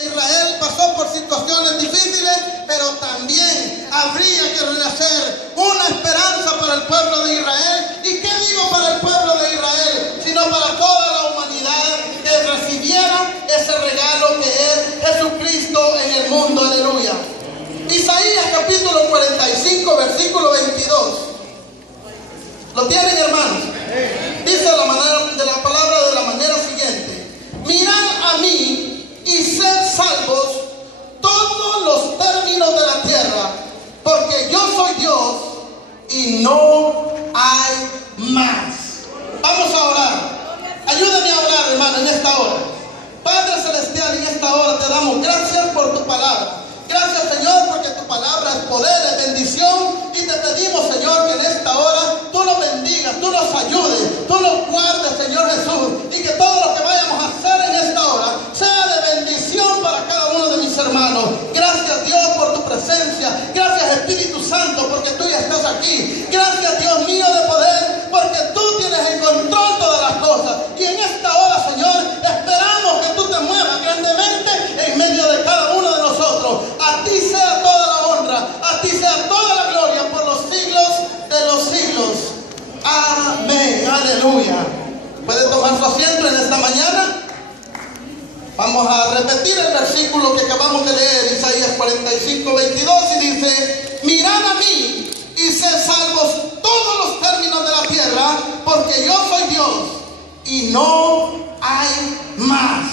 Israel pasó por situaciones difíciles, pero también habría que renacer una esperanza para el pueblo de Israel. ¿Y qué digo para el pueblo de Israel? Sino para toda la humanidad que recibiera ese regalo que es Jesucristo en el mundo. Aleluya. Isaías capítulo 45, versículo 22. ¿Lo tienen, hermanos? Dice de la palabra de la manera siguiente: mirad a mí y sed salvos todos los términos de la tierra, porque yo soy Dios y no hay más. Vamos a orar. Ayúdame a orar, hermano, en esta hora. Padre celestial, en esta hora te damos gracias por tu palabra. Gracias, Señor, porque tu palabra es poder, es bendición. Y te pedimos, Señor, que en esta hora tú nos bendigas, tú nos ayudes, tú nos guardes, Señor Jesús. Y que todo lo que vayamos a hacer en esta hora sea de bendición para cada uno de mis hermanos. Gracias, Dios, por tu presencia. Gracias, Espíritu Santo, porque tú ya estás aquí. Gracias, Dios mío de poder, porque tú tienes el control de todas las cosas. Y en esta hora, Señor, esperamos que tú te muevas grandemente en medio de cada uno de nosotros. A ti sea toda la honra, a ti sea toda la gloria por los siglos de los siglos. Amén. Aleluya. ¿Puede tomar su asiento en esta mañana? Vamos a repetir el versículo que acabamos de leer, Isaías 45, 22, y dice: mirad a mí y sed salvos todos los términos de la tierra, porque yo soy Dios y no hay más.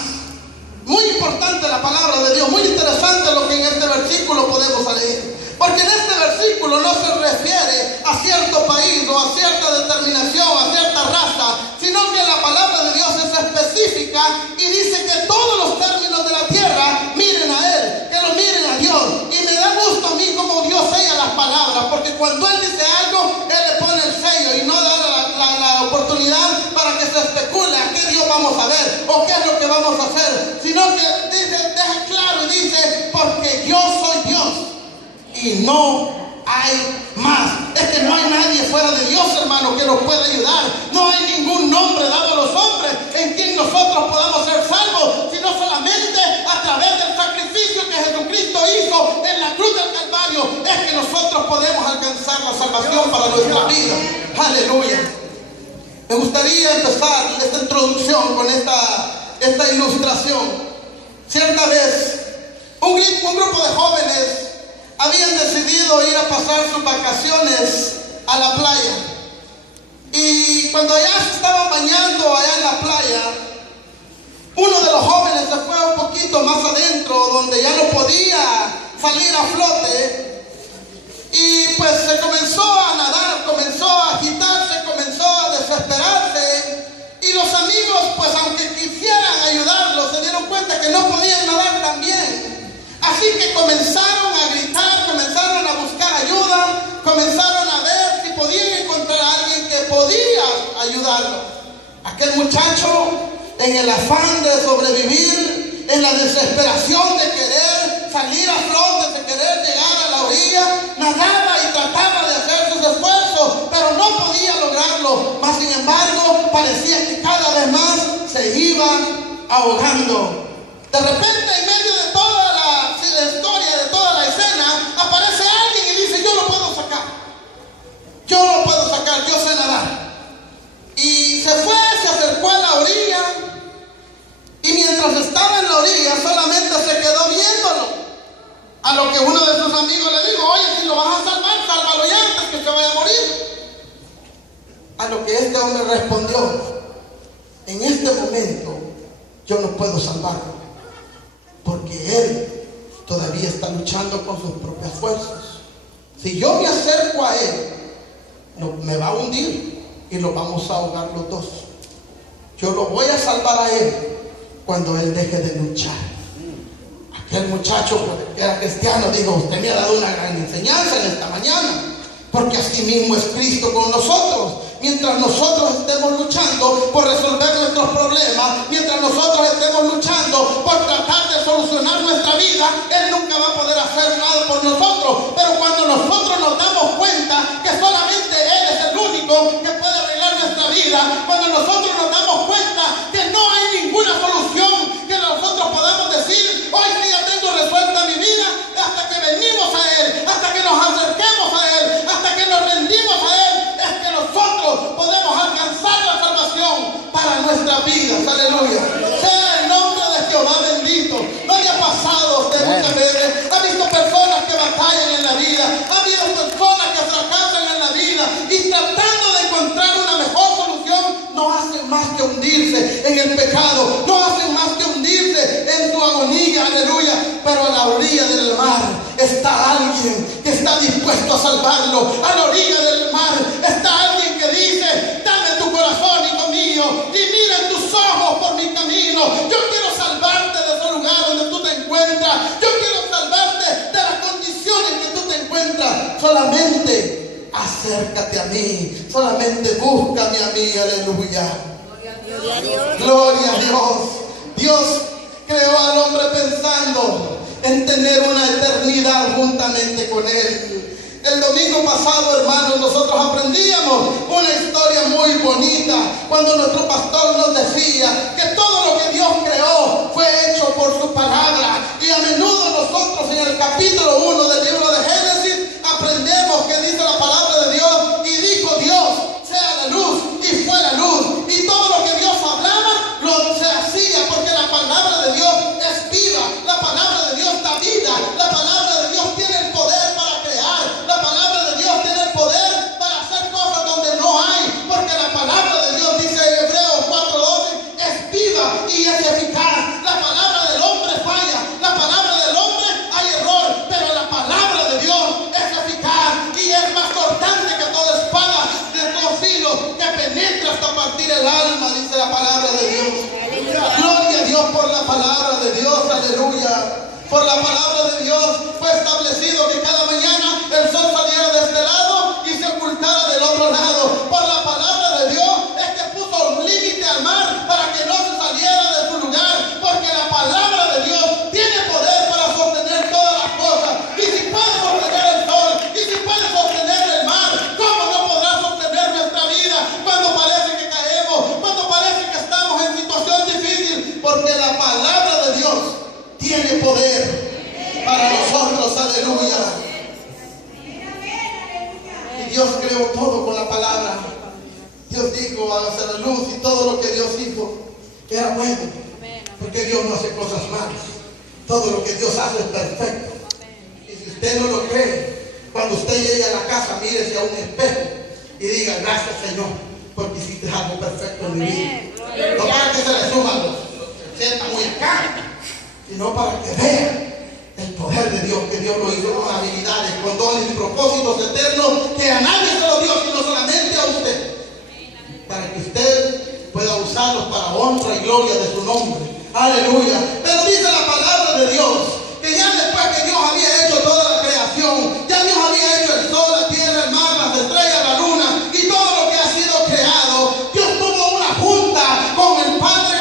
Muy importante la palabra de Dios, muy interesante lo que en este versículo podemos leer. Porque en este versículo no se refiere a cierto país o a cierta determinación, a cierta raza, sino que la palabra de Dios es específica y dice que todos los términos de la tierra miren a Él, que lo miren a Dios. Y me da gusto a mí como Dios sella las palabras, porque cuando Él dice algo, Él le pone el sello y no da la oportunidad para que se especule a qué Dios vamos a ver o qué es lo que vamos a hacer, sino que deja claro y dice: porque yo soy Dios y no hay más. Es que no hay nadie fuera de Dios, hermano, que nos pueda ayudar. No hay ningún nombre dado a los hombres en quien nosotros podamos ser salvos, sino solamente a través del sacrificio que Jesucristo hizo en la cruz del Calvario es que nosotros podemos alcanzar la salvación para nuestra vida. Aleluya. Me gustaría empezar esta introducción con esta ilustración. Cierta vez un grupo de jóvenes habían decidido ir a pasar sus vacaciones a la playa. Y cuando allá se estaban bañando allá en la playa, uno de los jóvenes se fue un poquito más adentro, donde ya no podía salir a flote, y pues se comenzó a nadar, comenzó a agitarse, comenzó a desesperarse. Y los amigos, pues aunque quisieran ayudarlo, se dieron cuenta que no podían nadar tan bien. Así que comenzaron a gritar, comenzaron a buscar ayuda, comenzaron a ver si podían encontrar a alguien que podía ayudarlo. Aquel muchacho, en el afán de sobrevivir, en la desesperación de querer salir a flote, de querer llegar a la orilla, nadaba y trataba de hacer sus esfuerzos, pero no podía lograrlo. Mas sin embargo, parecía que cada vez más se iba ahogando. De repente, en medio de toda la historia, de toda la escena, aparece alguien y dice: yo lo puedo sacar, yo sé nadar. Y se fue, se acercó a la orilla, y mientras estaba en la orilla solamente se quedó viéndolo. A lo que uno de sus amigos le dijo: oye, si lo vas a salvar, sálvalo ya antes que se vaya a morir. A lo que este hombre respondió: en este momento yo no puedo salvarlo, porque él todavía está luchando con sus propias fuerzas. Si yo me acerco a él, me va a hundir y lo vamos a ahogar los dos. Yo lo voy a salvar a él cuando él deje de luchar. Aquel muchacho que era cristiano dijo: usted me ha dado una gran enseñanza en esta mañana, porque así mismo es Cristo con nosotros. Mientras nosotros estemos luchando por resolver nuestros problemas, mientras nosotros estemos luchando por tratar de solucionar nuestra vida, Él nunca va a poder hacer nada por nosotros. Pero cuando nosotros nos damos cuenta que solamente Él es el único que puede arreglar nuestra vida, cuando nosotros nos damos cuenta que no hay ninguna solución que nosotros podamos decir: hoy ha visto personas que batallan en la vida, ha habido personas que fracasan en la vida y tratando de encontrar una mejor solución, no hacen más que hundirse en el pecado, no hacen más que hundirse en su agonía, aleluya. Pero a la orilla del mar está alguien que está dispuesto a salvarlo. A la orilla del mar está alguien que dice: dame tu corazón, hijo mío, y mira en tus ojos por mi camino. Yo quiero salvarte de ese lugar donde tú te encuentras. Yo quiero salvarte de las condiciones que tú te encuentras. Solamente acércate a mí, solamente búscame a mí, aleluya. Gloria a Dios. Gloria a Dios. Dios creó al hombre pensando en tener una eternidad juntamente con Él. El domingo pasado, hermanos, nosotros aprendíamos una historia muy bonita cuando nuestro pastor nos decía que todo lo que Dios creó fue hecho por su palabra. Y a menudo nosotros en el capítulo 1 del libro de Génesis aprendemos que dice la palabra de Dios: y dijo Dios, sea la luz, y fue la luz. Y todo lo que Dios hablaba, se hacía, porque la palabra de Dios es viva, la palabra de Dios da vida, la palabra de Dios tiene el poder para crear, la palabra de Dios tiene el poder para hacer cosas donde no hay, porque la palabra de Dios, dice en Hebreos 4:12, es viva y es eficaz. La palabra del hombre falla, la palabra del hombre hay error, pero la palabra de Dios es eficaz y es más cortante que toda espada de dos filos, que penetra hasta partir el alma, dice la palabra de Dios. Gloria a Dios por la palabra de Dios, aleluya. Por la palabra de Dios fue establecido que cada mañana el sol saliera de este lado y se ocultara del otro lado. Por la palabra de Dios es que puso un límite al mar para que no se saliera de su lugar, porque la palabra de Dios tiene poder para sostener todas las cosas. Y si puede sostener el sol, y si puede sostener el mar, ¿cómo no podrá sostener nuestra vida cuando parece que caemos, cuando parece que estamos en situación difícil? Porque la palabra de Dios tiene poder para nosotros, aleluya. Y Dios creó todo con la palabra. Dios dijo: hágase la luz, y todo lo que Dios dijo era bueno, porque Dios no hace cosas malas. Todo lo que Dios hace es perfecto. Y si usted no lo cree, cuando usted llegue a la casa, mírese a un espejo y diga: gracias, Señor, porque hiciste algo perfecto en mi vida. No para que se le suban los 60 muy acá, sino para que vean el poder de Dios, que Dios lo hizo con habilidades, con dones y propósitos eternos, que a nadie se lo dio, sino solamente a usted, para que usted pueda usarlos para honra y gloria de su nombre. Aleluya. Pero dice la palabra de Dios que ya después que Dios había hecho toda la creación, ya Dios había hecho el sol, la tierra, el mar, las estrellas, la luna y todo lo que ha sido creado, Dios tuvo una junta con el Padre,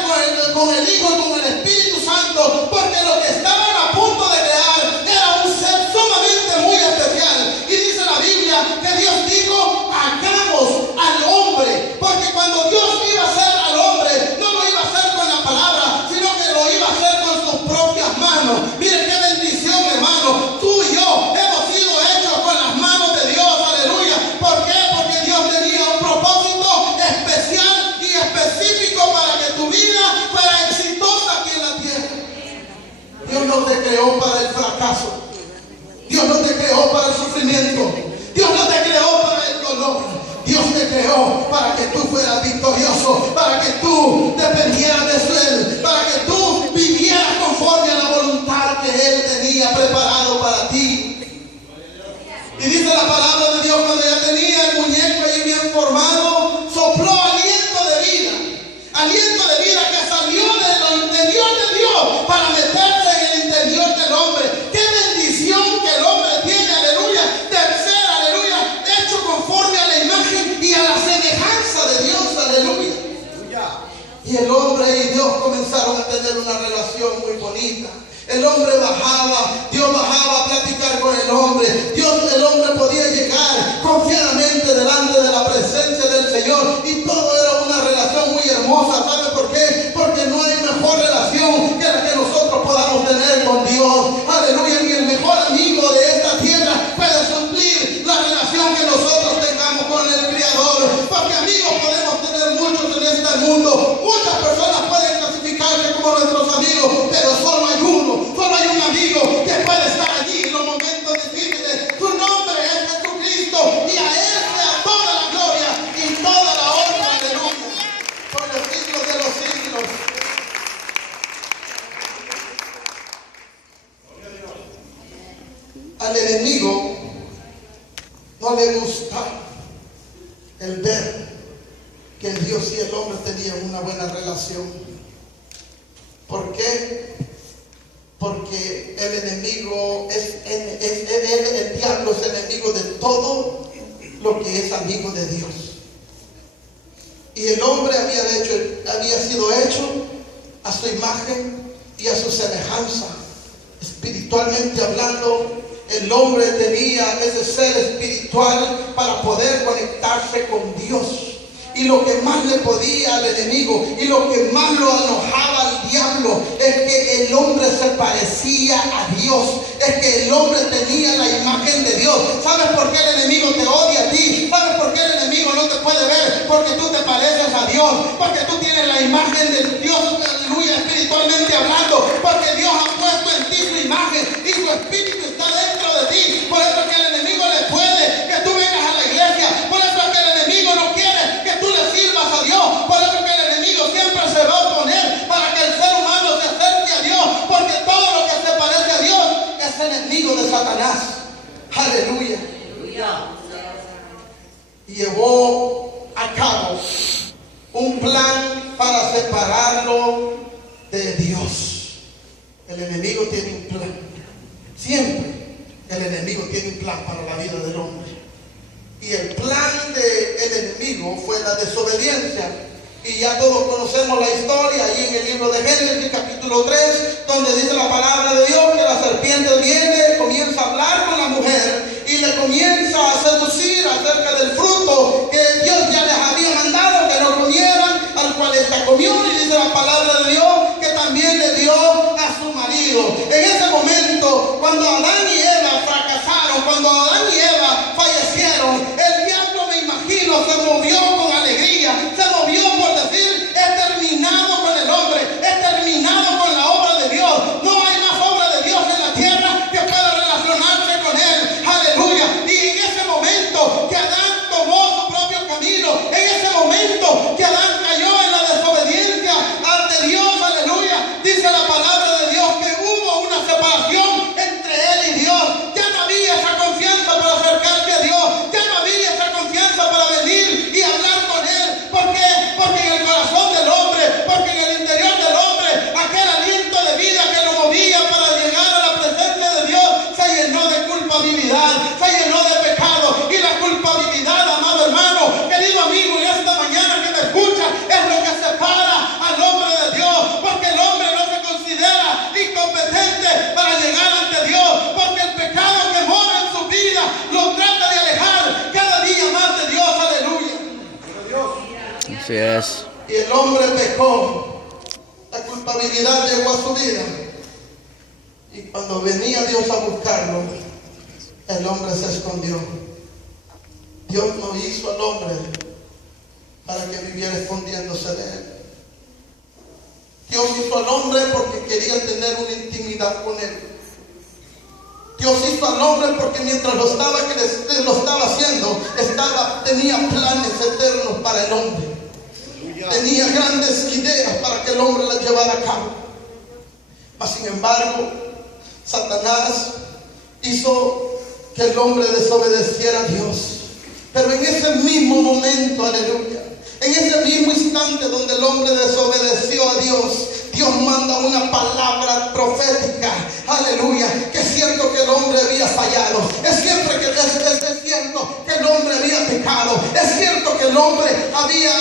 con el Hijo y con el Espíritu Santo, porque lo que estaban a punto de crear era un ser sumamente muy especial. Y dice la Biblia que Dios dijo: hagamos al hombre, porque cuando Dios iba a hacer al hombre, no lo iba a hacer con la palabra, sino que lo iba a hacer con sus propias manos. Miren qué bendición, hermano. Tú y yo hemos sido hechos con las manos de Dios, aleluya. ¿Por qué? Porque Dios tenía un propósito especial y específico para que tu vida fuera exitosa aquí en la tierra. Dios no te creó para el fracaso. Dios no te creó para el sufrimiento. Dios no te creó para el dolor. Dios te creó para que tú fueras victorioso, para que tú dependieras de Él, para que tú vivieras conforme a la voluntad que Él tenía preparado para ti. Y dice la palabra de Dios, cuando ya tenía el muñeco ahí bien formado, sopló aliento de vida que salió de lo interior de Dios para meterse en el interior del hombre. Qué bendición que el hombre tiene, aleluya, de ser, aleluya, hecho conforme a la imagen y a la semejanza de Dios, aleluya. Y el hombre y Dios comenzaron a tener una relación muy bonita. El hombre bajaba, Dios bajaba a platicar con el hombre. El hombre podía llegar confiadamente delante de la presencia del Señor, y todo era una relación muy hermosa. ¿Sabe por qué? Porque no hay mejor relación que la que nosotros podamos tener con Dios. Aleluya. Ni el mejor amigo de esta tierra puede suplir la relación que nosotros tengamos con el Creador. Porque amigos podemos tener muchos en este mundo. Muchas personas pueden clasificarse como nuestros amigos, pero solo hay uno, solo hay un amigo que puede estar al enemigo no le gusta el ver que Dios y el hombre tenían una buena relación. ¿Por qué? Porque el enemigo el diablo es enemigo de todo lo que es amigo de Dios. Y el hombre había sido hecho a su imagen y a su semejanza. Espiritualmente hablando, el hombre tenía ese ser espiritual para poder conectarse con Dios. Y lo que más le podía al enemigo y lo que más lo enojaba al diablo es que el hombre se parecía a Dios, es que el hombre tenía la imagen de Dios. ¿Sabes por qué el enemigo te odia a ti? ¿Sabes por qué el enemigo no te puede ver? Porque tú te pareces a Dios, porque tú tienes la imagen de Dios, aleluya, espiritualmente hablando, porque Dios ha puesto en ti su imagen y su espíritu está dentro de ti. Por eso que el enemigo le puede que tú vengas a la iglesia, por eso que el enemigo no quiere que tú le sirvas a Dios, por eso que el enemigo siempre se va a oponer para que el ser humano se acerque a Dios, porque todo lo que se parece a Dios es enemigo de Satanás. Aleluya. Y llevó a cabo un plan para separarlo de Dios. El enemigo tiene un plan. Siempre el enemigo tiene un plan para la vida del hombre. Y el plan del enemigo fue la desobediencia. Y ya todos conocemos la historia ahí en el libro de Génesis capítulo 3, donde dice la palabra de Dios que la serpiente viene, comienza a hablar con la mujer y le comienza a seducir acerca del fruto que Dios ya les había mandado que no comieran, al cual esta comió. Y dice la palabra de Dios que también le dio a su marido. En ese momento, cuando Adán y Eva fracasaron, cuando Adán y Eva fallecieron, el diablo, me imagino, se movió con alegría, se movió por decir: he terminado con el hombre, he terminado con la obra de Dios, no hay más obra de Dios en la tierra que pueda relacionarse con él. Aleluya. Y en ese momento que Adán tomó su propio camino, en ese momento que Adán cayó en la desobediencia ante Dios, aleluya, dice la palabra de Dios que hubo una separación entre él y Dios. Ya no había esa confianza para acercarse a Dios, ya no había esa confianza para venir y hablar con él. ¿Por qué? Porque en el corazón del hombre, porque en el interior del hombre, aquel aliento de vida que lo movía para llegar a la presencia de Dios se llenó de culpabilidad, se llenó de pecado. Y la culpabilidad, amado hermano, querido amigo, en esta mañana que me escucha, es lo que separa al hombre de Dios, porque el hombre no se considera incompetente para llegar ante Dios, porque el pecado que mora en su vida lo trata de alejar cada día más de Dios. Aleluya. Así es. Y el hombre pecó, la culpabilidad llegó a su vida, y cuando venía Dios a buscarlo, el hombre se escondió. Dios no hizo al hombre para que viviera escondiéndose de él. Dios hizo al hombre porque quería tener una intimidad con él. Dios hizo al hombre porque mientras lo estaba haciendo, tenía planes eternos para el hombre. Tenía grandes ideas para que el hombre las llevara a cabo. Mas sin embargo, Satanás hizo que el hombre desobedeciera a Dios. Pero en ese mismo momento, aleluya, en ese mismo instante donde el hombre desobedeció a Dios, Dios manda una palabra profética, aleluya, que es cierto que el hombre había fallado, es cierto que el hombre había pecado, es cierto que el hombre había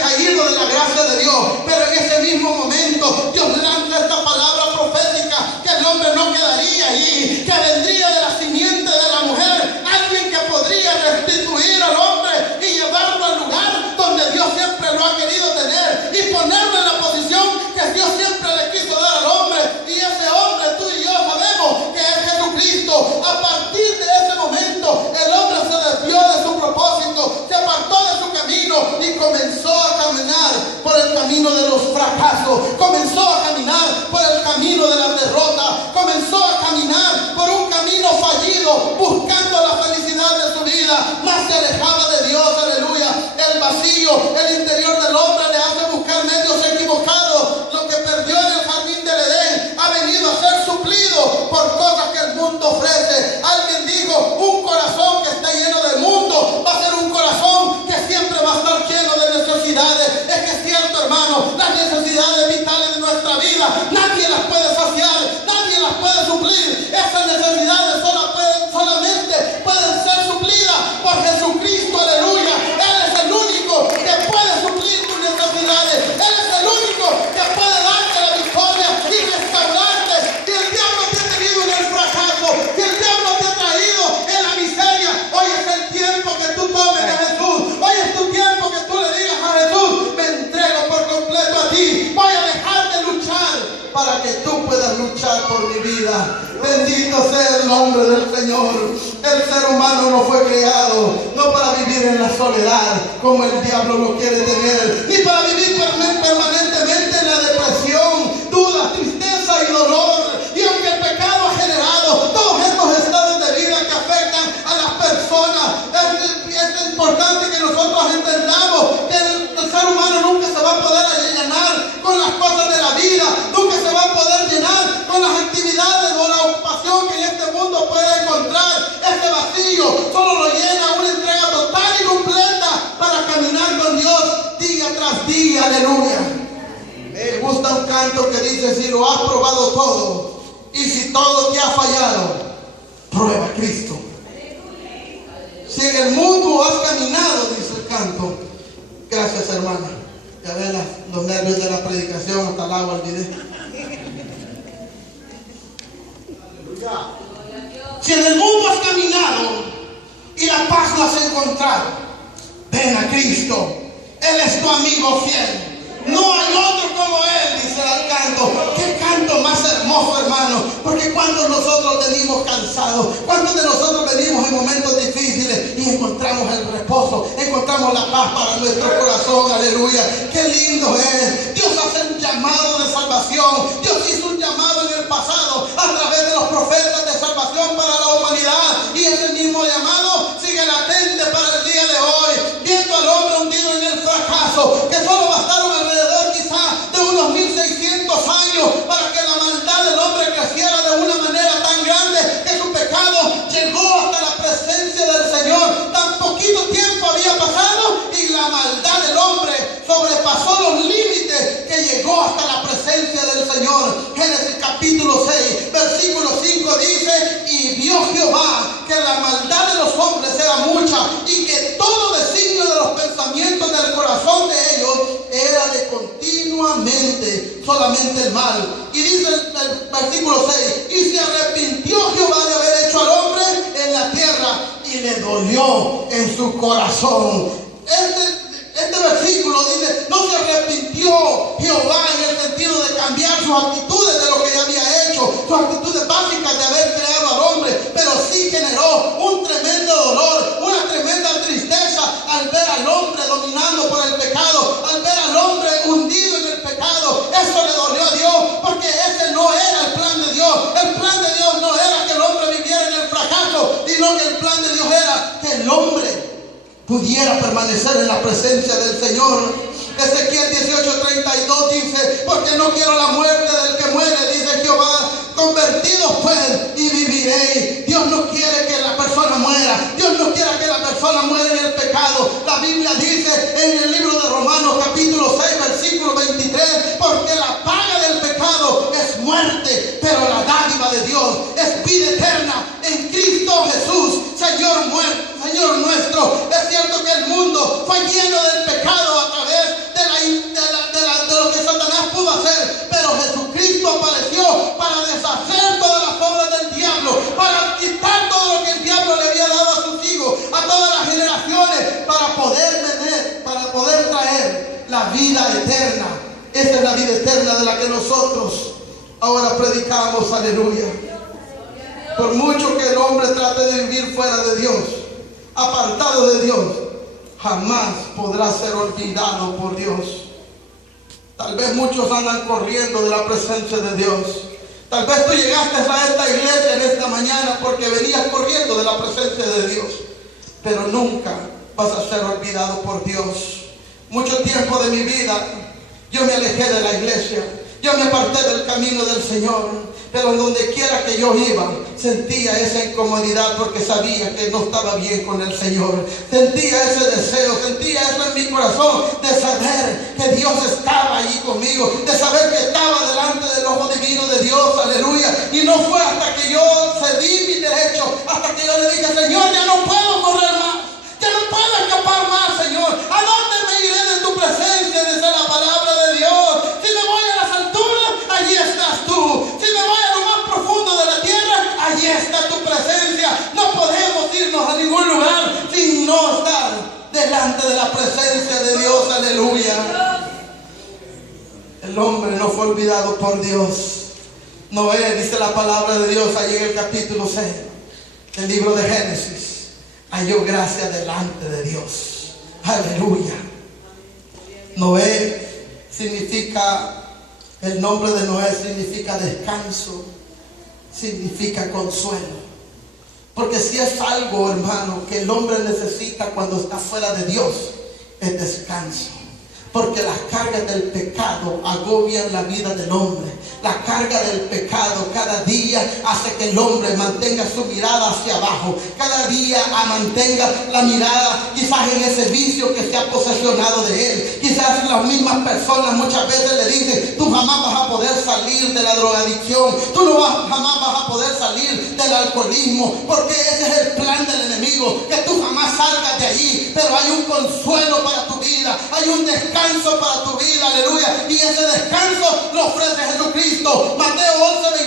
caído de la gracia de Dios, pero en ese mismo momento Dios lanza esta palabra profética, que el hombre no quedaría allí, que vendría de la simiente de la mujer, alguien que podría restituir al hombre y llevarlo al lugar donde Dios siempre lo ha querido tener y ponerlo en la posición que Dios siempre le quiso dar al hombre. Y ese hombre, tú y yo sabemos que es Jesucristo. A partir de ese momento, el hombre se desvió de su propósito, se apartó de su camino y comenzó a caminar por el camino de los fracasos, comenzó a caminar por el camino de la derrota, comenzó a caminar por un camino fallido, buscando la felicidad de su vida, más se alejaba de Dios. Aleluya. El vacío, el interior del hombre le hace buscar medios equivocados. Lo que perdió en el jardín del Edén ha venido a ser suplido por cosas que el mundo ofrece. luchar por mi vida. Bendito sea el nombre del Señor. El ser humano no fue creado no para vivir en la soledad como el diablo lo quiere tener, ni para vivir permanentemente en la depresión, duda, tristeza y dolor. Y aunque el pecado ha generado todos estos estados de vida que afectan a las personas, es importante que nosotros entendamos que el ser humano nunca se va a poder llenar con las cosas de la vida, nunca se va a poder llenar con las actividades o la ocupación que en este mundo puede encontrar. Ese vacío solo lo llena una entrega total y completa para caminar con Dios día tras día. Aleluya. Me gusta un canto que dice: si lo has probado todo y si todo te ha fallado, prueba a Cristo. Si en el mundo has caminado, dice el canto. Gracias, hermana. Ya ven los nervios de la predicación, hasta el agua olvidé. Si en el mundo has caminado y la paz no has encontrado, ven a Cristo. Él es tu amigo fiel. No hay otro como Él, dice el canto. Qué canto más hermoso, hermano. Porque cuando nosotros venimos cansados, cuando de nosotros venimos en momentos difíciles y encontramos el reposo, encontramos la paz para nuestro corazón. Aleluya. Qué lindo es. Dios hace un llamado de salvación. Dios hizo un llamado en el pasado a través de los profetas de salvación para la humanidad. Y ese mismo llamado sigue latente para el día de hoy, viendo al hombre hundido en el fracaso, que solo bastaron alrededor quizá de unos 1600 años para que la maldad del hombre creciera de una manera tan grande que su pecado llegó hasta la presencia del Señor. Tan poquito tiempo había pasado y la maldad del hombre sobrepasó los límites que llegó hasta la presencia del Señor. Génesis capítulo 6, versículo 5 dice: y vio Jehová que la maldad de los hombres era mucha y que todo designio de los pensamientos del corazón de ellos era de continuamente solamente el mal. Y dice el versículo 6: y se arrepintió Jehová de haber hecho al hombre en la tierra y le dolió en su corazón. Este versículo dice: no se arrepintió Jehová en el sentido de cambiar sus actitudes de lo que ya había hecho, sus actitudes básicas de haber creado al hombre, pero sí generó un tremendo dolor, una tremenda tristeza al ver al hombre dominando por el pecado, al ver al hombre hundido en el pecado. Eso le dolió a Dios, porque ese no era el plan de Dios. El plan de Dios no era que el hombre viviera en el fracaso, sino que el plan de Dios era que el hombre pudiera permanecer en la presencia del Señor. Ezequiel 18:32 dice: porque no quiero la muerte del que muere, dice Jehová, convertidos pues y viviréis. Dios no quiere que la persona muera. Dios no quiere que la persona muera en el pecado. La Biblia dice en el libro de Romanos capítulo 6 versículo 23: porque la paga del pecado es muerte, pero la dádiva de Dios es vida eterna en Cristo Jesús, Señor nuestro. Es cierto que el mundo fue lleno del pecado a través de lo que Satanás pudo hacer, pero Jesucristo apareció para deshacer todas las obras del diablo, para quitar todo lo que el diablo le había dado a sus hijos, a todas las generaciones, para poder traer la vida eterna. Esa es la vida eterna de la que nosotros ahora predicamos. Aleluya. Por mucho que el hombre trate de vivir fuera de Dios, apartado de Dios, jamás podrá ser olvidado por Dios. Tal vez muchos andan corriendo de la presencia de Dios. Tal vez tú llegaste a esta iglesia en esta mañana porque venías corriendo de la presencia de Dios, pero nunca vas a ser olvidado por Dios. Mucho tiempo de mi vida yo me alejé de la iglesia, yo me aparté del camino del Señor. Pero en donde quiera que yo iba, sentía esa incomodidad porque sabía que no estaba bien con el Señor. Sentía ese deseo, sentía eso en mi corazón de saber que Dios estaba allí conmigo, de saber que estaba delante del ojo divino de Dios. Aleluya. Y no fue hasta que yo cedí mi derecho, hasta que yo le dije: Señor, ya no puedo correr más, ya no puedo escapar más, Señor. ¿A dónde me iré de tu presencia? Dice la palabra de Dios. Si me voy a las alturas, allí estás tú. Si me voy a lo más profundo de la tierra, allí está tu presencia. No podemos irnos a ningún lugar sin no estar delante de la presencia de Dios. Aleluya. El hombre no fue olvidado por Dios. Noé, dice la palabra de Dios ahí en el capítulo 6 del libro de Génesis, halló gracia delante de Dios. Aleluya. Noé significa, el nombre de Noé significa descanso, significa consuelo. Porque si es algo, hermano, que el hombre necesita cuando está fuera de Dios, es descanso. Porque las cargas del pecado agobian la vida del hombre. La carga del pecado cada día hace que el hombre mantenga su mirada hacia abajo. Cada día mantenga la mirada quizás en ese vicio que se ha posesionado de él. Quizás las mismas personas muchas veces le dicen: tú jamás vas a poder salir de la drogadicción. Tú jamás vas a poder salir del alcoholismo. Porque ese es el plan del enemigo. Que tú jamás salgas de allí. Pero hay un consuelo para tu vida. Hay un descanso para tu vida, aleluya, y ese descanso lo ofrece Jesucristo. Mateo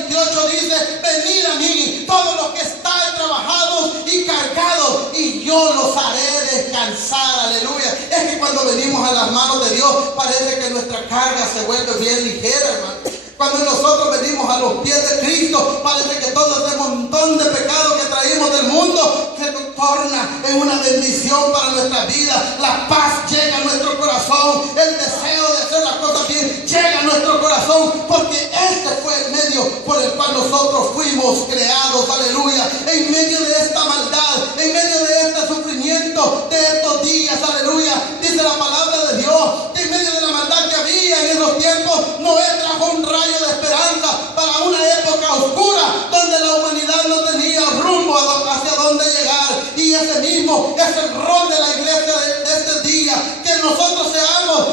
11:28 dice: venid a mí todos los que estáis trabajados y cargados, y yo los haré descansar. Aleluya. Es que cuando venimos a las manos de Dios, parece que nuestra carga se vuelve bien ligera, hermano. Cuando nosotros venimos a los pies de Cristo, parece que todo ese montón de pecados que traímos del mundo se torna en una bendición para nuestra vida. La paz llega a nuestro corazón. El deseo de hacer las cosas bien llega a nuestro corazón. Porque este fue el medio por el cual nosotros fuimos creados. Aleluya. En medio de esta maldad, en medio de este sufrimiento, de estos días, aleluya, dice la palabra de Dios que en medio de la maldad que había en esos tiempos, Noé trajo un rayo de esperanza para una época oscura donde la humanidad no tenía rumbo hacia dónde llegar. Y ese mismo es el rol de la iglesia de este día, que nosotros seamos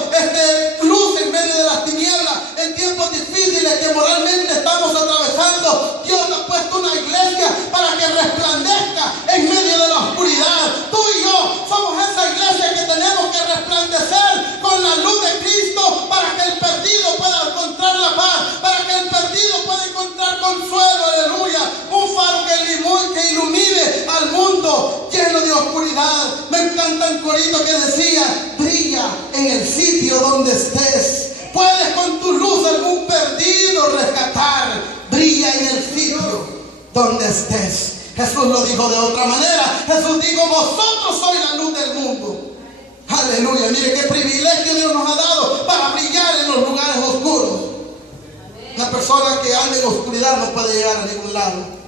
luz en medio de las tinieblas, en tiempos difíciles que moralmente estamos atravesando. Dios ha puesto una iglesia para que resplandezca en medio de la oscuridad. Tú y yo somos esa iglesia que tenemos que resplandecer con la luz de Cristo, para que el perdido pueda encontrar la paz, para que el perdido pueda encontrar consuelo. Aleluya. Un faro que ilumine al mundo lleno de oscuridad. Me encanta un corito que decía: brilla en el sitio donde estés. Puedes con tu luz algún perdido rescatar. Brilla en el sitio donde estés. Jesús lo dijo de otra manera. Jesús dijo: vosotros sois la luz del mundo. Aleluya. Mire qué privilegio Dios nos ha dado para brillar en los lugares oscuros. Una persona que anda en oscuridad no puede llegar a ningún lado.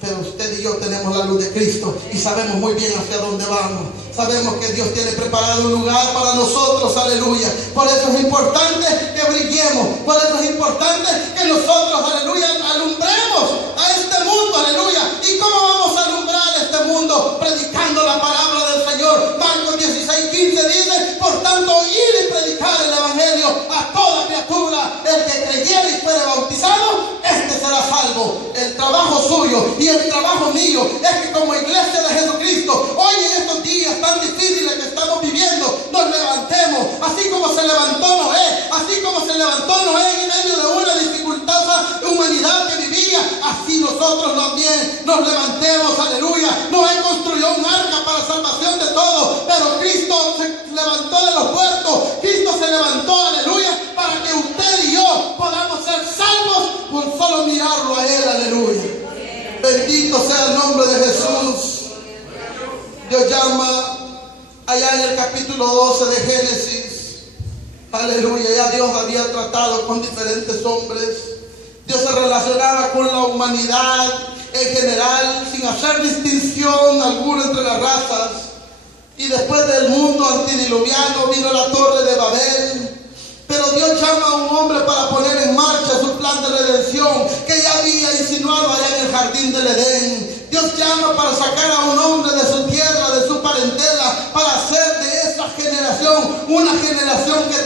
Pero usted y yo tenemos la luz de Cristo y sabemos muy bien hacia dónde vamos. Sabemos que Dios tiene preparado un lugar para nosotros. Aleluya. Por eso es importante que brillemos. Por eso es importante que nosotros, aleluya, alumbremos a este mundo. Aleluya. ¿Y cómo vamos a alumbrar este mundo? Predicando la palabra del Señor. Marcos 16:15 dice: por tanto, ir y predicar el evangelio a toda criatura. El que creyere y fuere bautizado, este será salvo. El trabajo suyo y el trabajo mío es que como iglesia de Jesucristo, hoy en estos días tan difíciles que estamos viviendo, nos levantemos, así como se levantó Noé, así como se levantó Noé en medio de una dificultosa humanidad que vivía, así nosotros también nos levantemos. Aleluya. Noé construyó un arca para salvación de todos, pero Cristo se levantó de los muertos. Cristo se levantó, aleluya, para que usted y yo podamos ser salvos con solo mirarlo a Él. Aleluya. Bendito sea el nombre de Jesús. Dios llama allá en el capítulo 12 de Génesis. Aleluya. Ya Dios había tratado con diferentes hombres. Dios se relacionaba con la humanidad en general, sin hacer distinción alguna entre las razas. Y después del mundo antediluviano vino la torre de Babel. Pero Dios llama a un hombre para poner en marcha su plan de redención que ya había insinuado allá en el jardín del Edén. Dios llama para sacar a un hombre de su tierra, de su parentela, para hacer de esa generación una generación que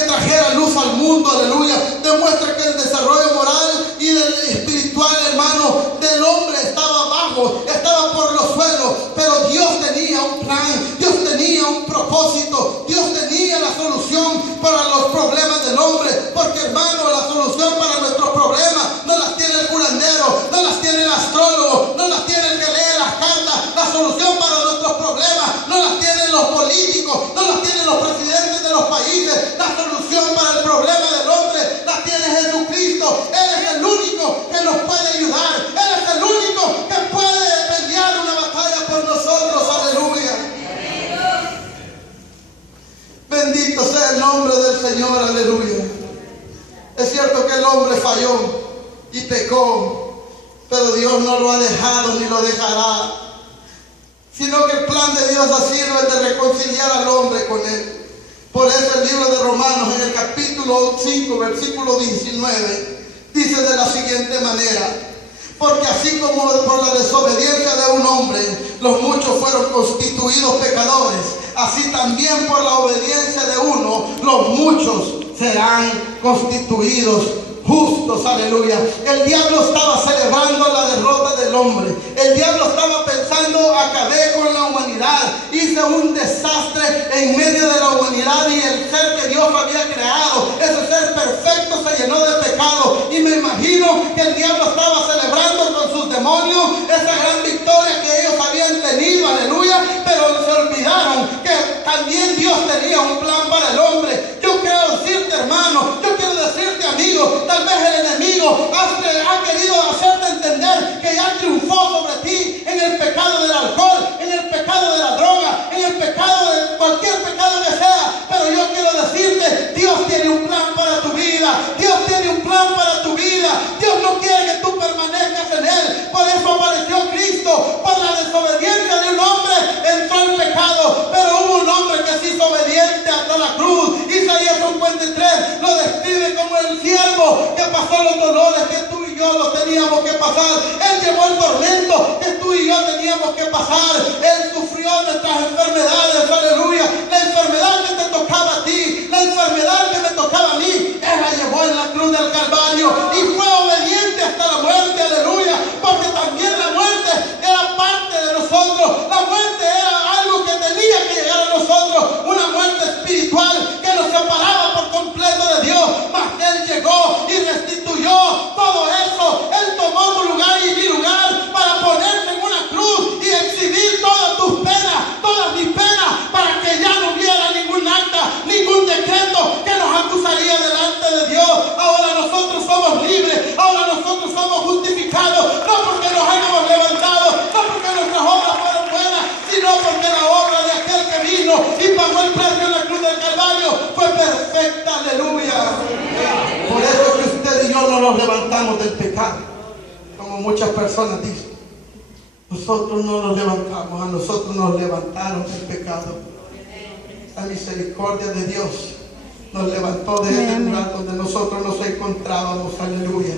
trajera luz al mundo. Aleluya. Demuestra que el desarrollo moral y espiritual, hermano, del hombre estaba abajo, estaba por los suelos. Pero Dios tenía un plan, Dios tenía un propósito, Dios tenía la solución para los problemas del hombre. Porque, hermano, la solución para nuestros problemas no las tiene el curandero, no las tiene el astrólogo, no las tiene el que lee las cartas. La solución para nuestros problemas no las tienen los políticos, no las tienen los presidentes de los países. La solución para el problema del hombre la tiene Jesucristo. Él es el único dejó, pero Dios no lo ha dejado ni lo dejará, sino que el plan de Dios ha sido el de reconciliar al hombre con Él. Por eso el libro de Romanos, en el capítulo 5, versículo 19, dice de la siguiente manera: porque así como por la desobediencia de un hombre los muchos fueron constituidos pecadores, así también por la obediencia de uno los muchos serán constituidos justos. Aleluya. El diablo estaba celebrando la derrota del hombre. El diablo estaba pensando: acabé con la humanidad, hice un desastre en medio de la humanidad, y el ser que Dios había creado, ese ser perfecto, se llenó de pecado. Y me imagino que el diablo estaba celebrando con sus demonios esa gran victoria que ellos habían tenido. Aleluya. Pero se olvidaron que también Dios tenía un plan para el hombre. Yo quiero decirte, hermano, yo quiero decirte, amigo, tal vez el enemigo ha querido hacerte entender que ya triunfó sobre ti en el pecado del alcohol, en el pecado de la droga, en el pecado de cualquier pecado que sea. Pero yo quiero decirte, Dios tiene un plan para tu vida. Dios tiene un plan para tu vida. Dios no quiere que tú permanezcas en Él. Por eso apareció Cristo. Por la desobediencia de un hombre entró el pecado, pero hubo un hombre que se hizo obediente hasta la cruz. Isaías 53 lo describe como el siervo que pasó los dolores que tú y yo los teníamos que pasar. Él llevó el tormento que tú y yo teníamos que pasar. Él sufrió nuestras enfermedades. Aleluya. La enfermedad que te tocaba a ti, la enfermedad que me tocaba a mí, Él la llevó en la cruz del Calvario y fue obediente hasta la muerte. Aleluya. Porque también la muerte era parte de nosotros. La muerte era algo que tenía que llegar a nosotros, una muerte espiritual que nos separaba por completo de Dios. Mas Él llegó y restituyó todo eso. Él tomó tu lugar y mi lugar para ponerse en una cruz y exhibir todas tus penas, todas mis penas, para que ya no hubiera ningún acta, ningún decreto que nos acusaría delante de Dios. Ahora nosotros somos libres, ahora nosotros somos justificados, no porque nos hayamos levantado, no porque nuestras obras fueron buenas, sino porque la obra de aquel que vino y pagó el precio en la cruz del Calvario fue perfecta. Aleluya. Por eso que usted y yo no nos levantamos del pecado, como muchas personas dicen. Nosotros no nos levantamos, a nosotros nos levantaron del pecado. La misericordia de Dios nos levantó de ese lugar donde nosotros nos encontrábamos. Aleluya.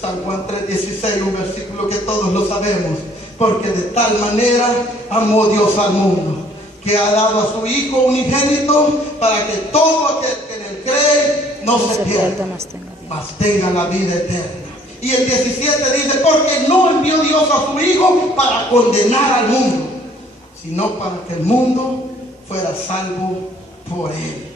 San Juan 3:16, un versículo que todos lo sabemos. Porque de tal manera amó Dios al mundo, que ha dado a su Hijo unigénito, para que todo aquel que en Él cree no se pierda, mas tenga la vida eterna. Y el 17 dice: porque no envió Dios a su Hijo para condenar al mundo, sino para que el mundo fuera salvo por Él.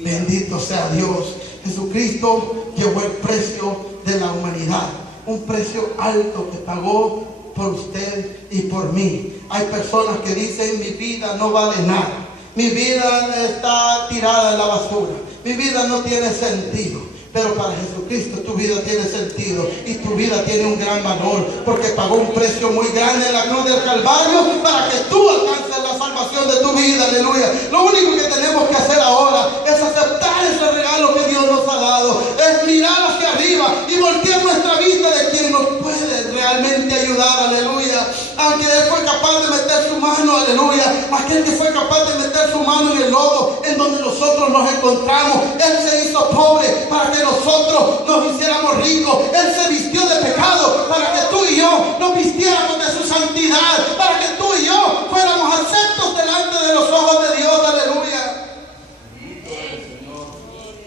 Bendito sea Dios. Jesucristo llevó el precio de la humanidad, un precio alto que pagó por usted y por mí. Hay personas que dicen: mi vida no vale nada, mi vida está tirada en la basura, mi vida no tiene sentido. Pero para Jesucristo tu vida tiene sentido y tu vida tiene un gran valor, porque pagó un precio muy grande en la cruz del Calvario para que tú alcances la salvación de tu vida. Aleluya. Lo único que tenemos que hacer ahora es aceptar ese regalo que Dios nos ha dado, es mirar hacia arriba y voltear nuestra vista de quien nos puede realmente ayudar. Aleluya. Aunque Él fue capaz de meter su mano, aleluya, aquel que fue capaz de meter su mano en el lodo en donde nosotros nos encontramos, Él se hizo pobre para que nosotros nos hiciéramos ricos. Él se vistió de pecado para que tú y yo nos vistiéramos de su santidad, para que tú y yo fuéramos aceptos delante de los ojos de Dios. Aleluya.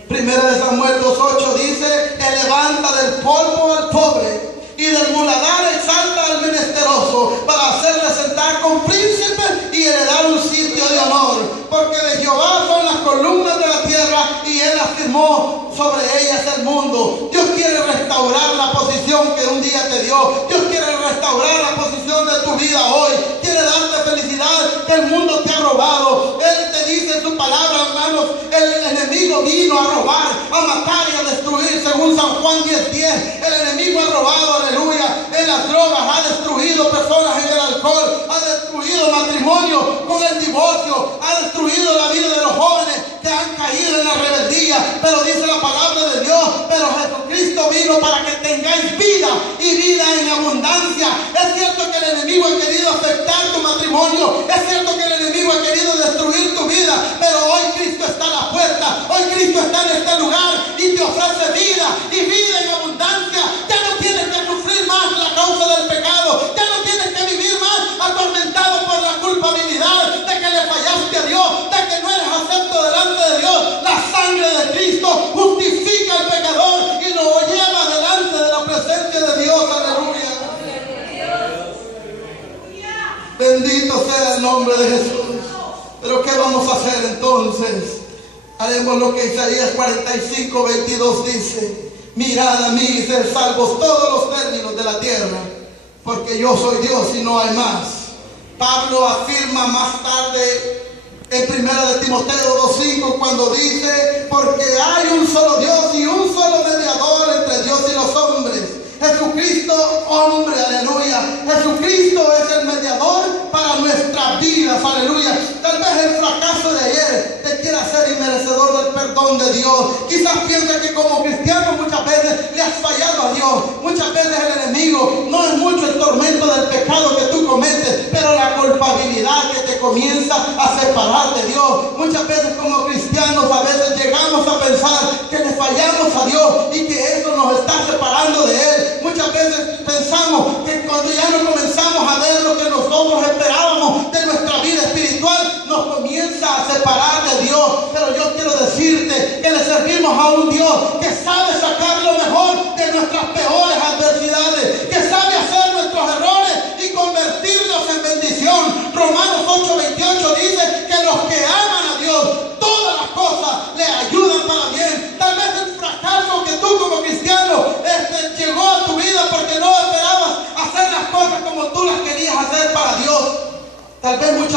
Primera de Samuel 2:8 dice: Él levanta del polvo al pobre y del muladar exalta al menesteroso, para hacerle sentar con príncipes y heredar un sitio de honor. Porque de Jehová son las columnas de la tierra, y Él afirmó sobre ellas el mundo. Dios quiere restaurar la posición que un día te dio. Dios quiere restaurar la posición de tu vida hoy. Quiere darte felicidad que el mundo te ha robado. Él te dice en su palabra, hermanos: el enemigo vino a robar, a matar y a destruir, según San Juan 10:10. El enemigo ha robado, aleluya, en las drogas, ha destruido personas en el alcohol, ha destruido matrimonio con el divorcio, ha destruido la vida de los jóvenes que han caído en la rebeldía, pero dice la palabra de Dios, pero Jesucristo vino para que tengáis vida y vida en abundancia. Es cierto que el enemigo ha querido afectar tu matrimonio, es cierto que el enemigo ha querido destruir tu vida, pero hoy Cristo está a la puerta, hoy Cristo está en este lugar y te ofrece vida y vida en abundancia. Ya no tienes que sufrir más la causa del pecado, ya no tienes que vivir más atormentado por la culpabilidad de que le fallaste a Dios, de que no eres acepto delante de Dios. La sangre de Cristo justifica al pecador y lo lleva delante de la presencia de Dios. Aleluya. Bendito sea el nombre de Jesús. Pero ¿qué vamos a hacer entonces? Haremos lo que Isaías 45:22 dice: mirad a mí y sed salvos todos los términos de la tierra, porque yo soy Dios y no hay más. Pablo afirma más tarde en 1 de Timoteo 2:5 cuando dice: porque hay un solo Dios y un solo mediador entre Dios y los hombres, Jesucristo hombre. Aleluya. Jesucristo es el mediador para nuestras vidas. Aleluya. Tal vez el fracaso de ayer te quiera hacer inmerecedor del perdón de Dios. Quizás pienses que como cristiano muchas veces le has fallado a Dios. Muchas veces el enemigo no es mucho el tormento del pecado que tú cometes, pero la culpabilidad que te comienza a separar de Dios. Muchas veces como cristianos a veces llegamos a pensar que le fallamos a Dios y que eso nos está separando de Él. Muchas veces pensamos que cuando ya no comenzamos a ver lo que nosotros esperábamos de nuestra vida espiritual, nos comienza a separar de Dios. Pero yo quiero decirte que le servimos a un Dios que sabe sacar lo mejor de nuestras peores adversidades, que sabe hacer nuestros errores y convertirlos en bendición. Romanos 8:28 dice que los que aman a Dios, todas las cosas le ayudan para bien. Tal vez el fracaso que tú como cristiano llegó a tu vida porque no esperabas hacer las cosas como tú las querías hacer para Dios. Tal vez muchas